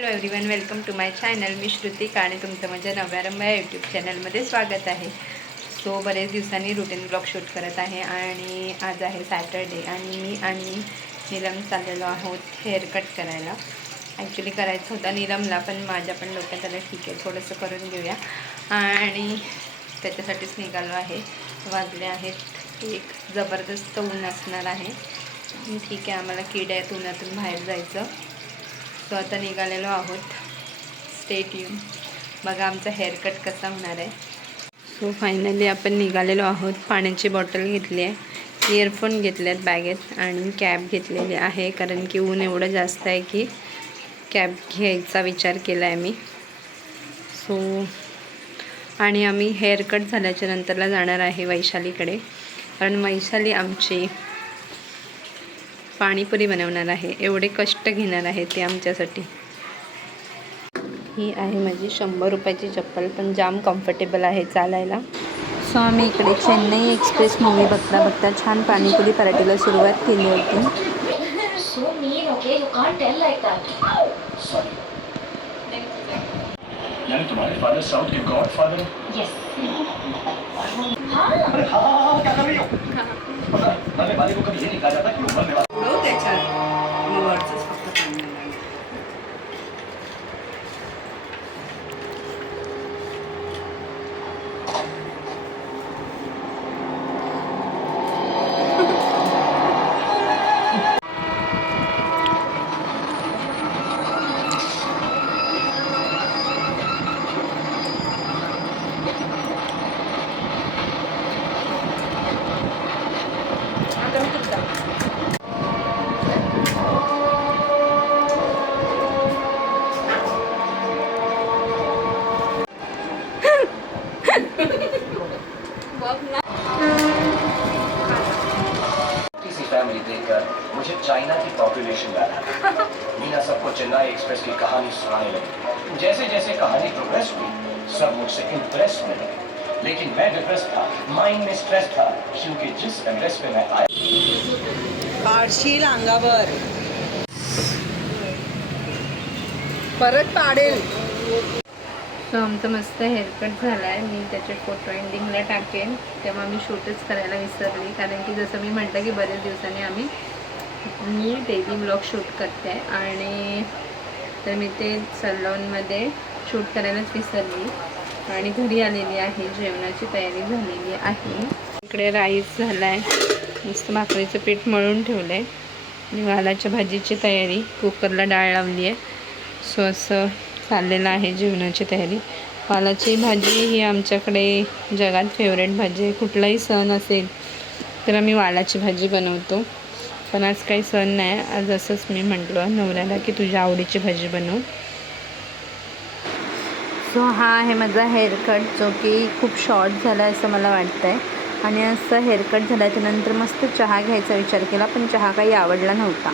Hello everyone, welcome to my channel. मी श्रुतिका आणि तुमचं माझ्या नव्यारंभ या यूट्यूब चॅनलमध्ये स्वागत आहे. सो बरेच दिवसांनी रुटीन ब्लॉग शूट करत आहे आणि आज आहे सॅटर्डे आणि मी आणि नीलम चाललेलो आहोत हेअर कट करायला. ॲक्च्युली करायचं होतं नीलमला, पण माझ्या पण डोक्यात आलं ठीक आहे थोडंसं करून घेऊया आणि त्याच्यासाठीच निघालो आहे. वाजले आहेत एक, जबरदस्त ऊन असणार आहे. ठीक आहे, आम्हाला किड आहेत, उन्हातून बाहेर जायचं. सो आता निघालेलो आहोत. स्टे ट्यून, बघा आमचा हेअरकट कसा होणार आहे. सो फायनली आपण निघालेलो आहोत. पाण्याची बॉटल घेतली आहे, इयरफोन घेतले आहेत बॅगेत आणि कॅब घेतलेली आहे, कारण की ऊन एवढं जास्त आहे की कॅब घ्यायचा विचार केला आहे मी. सो आणि आम्ही हेअरकट झाल्याच्या नंतरला जाणार आहे वैशालीकडे, कारण वैशाली आमची पाणीपुरी बनवणार आहे. एवढे कष्ट घेणार आहे ते आमच्यासाठी. ही आहे माझी 100 रुपयाची चप्पल, पण जाम कम्फर्टेबल आहे चालायला. सो आम्ही इकडे चेन्नई एक्सप्रेस मूवी बघता बघता छान पाणीपुरी पराठीला सुरुवात केली होती. तुम्हारे फादर साउथ के गॉडफादर? यस. क्या कर रही हो? मरने वाले को कभी ये नहीं कहा जाता कि वो मरने वाला. फैमिली देखकर मुझे चाइना की पॉपुलेशन याद आई. मीना सबको चेन्नई एक्सप्रेस की कहानी सुनाने लगी. जैसे जैसे कहानी प्रोग्रेस हुई सब मुझसे इम्प्रेस होने लगे, लेकिन मैं डिप्रेस था, माइंड में स्ट्रेस था, क्योंकि जिस एड्रेस पे मैं आया पाडशील अंगावर परत पाडेल. सो आमचं मस्त हेअरकट झाला आहे. मी त्याचे फोटो एंडिंगला टाकेन, तेव्हा मी शूटच करायला विसरली, कारण की जसं मी म्हटलं की बरेच दिवसांनी मी डेली ब्लॉग शूट करते आणि तर मी ते सलॉनमध्ये शूट करायलाच विसरली आणि घरी आलेली आहे. जेवणाची तयारी झालेली आहे. इकडे राईस झाला आहे, मस्त भाकरीचं पीठ मळून ठेवलं आहे आणि वालाच्या भाजीची तयारी, कुकरला डाळ लावली आहे. सो असं चाललेलं आहे जेवणाची तयारी. वालाची भाजी ही आमच्याकडे जगात फेवरेट भाजी आहे. कुठलाही सण असेल तर आम्ही वालाची भाजी बनवतो, पण आज काही सण नाही. आज असंच मी म्हटलं नवऱ्याला की तुझ्या आवडीची भाजी बनव. सो हा आहे माझा हेअरकट, जो की खूप शॉर्ट झाला आहे असं मला वाटतं आहे. आणि असं हेअरकट झाल्याच्यानंतर मस्त चहा घ्यायचा विचार केला, पण चहा काही आवडला नव्हता.